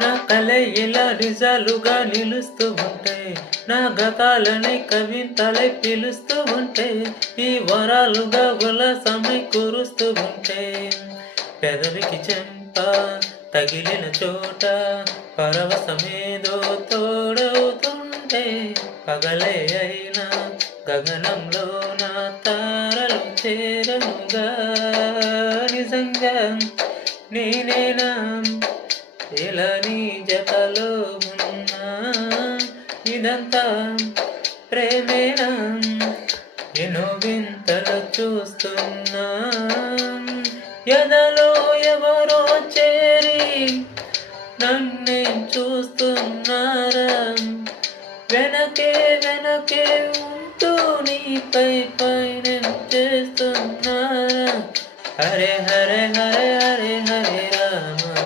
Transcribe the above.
నా కలే ఇలా నిజాలుగా నిలుస్తూ ఉంటే, నా గతాలని కవితలై పిలుస్తూ ఉంటే, ఈ వరాలుగా ఉల్లాసమై కురుస్తూ ఉంటే, పెదవికి చెంప తగిలిన చోట పరవశమేదో తోడవుతుంటే, పగలే అయినా గగనంలో నా తారలు చేరనుగా. నిజంగా నేనేనా ఇలా నీ జతలో ఉన్నా, ఇదంతా ప్రేమేనా ఎన్నో వింతలు చూస్తున్నా. ఎదలో ఎవరో చేరి నన్నే చూస్తున్నారా, వెనకే వెనకే ఉంటూ నీపై పైన చేస్తున్నారా. హరే హరే హరే హరే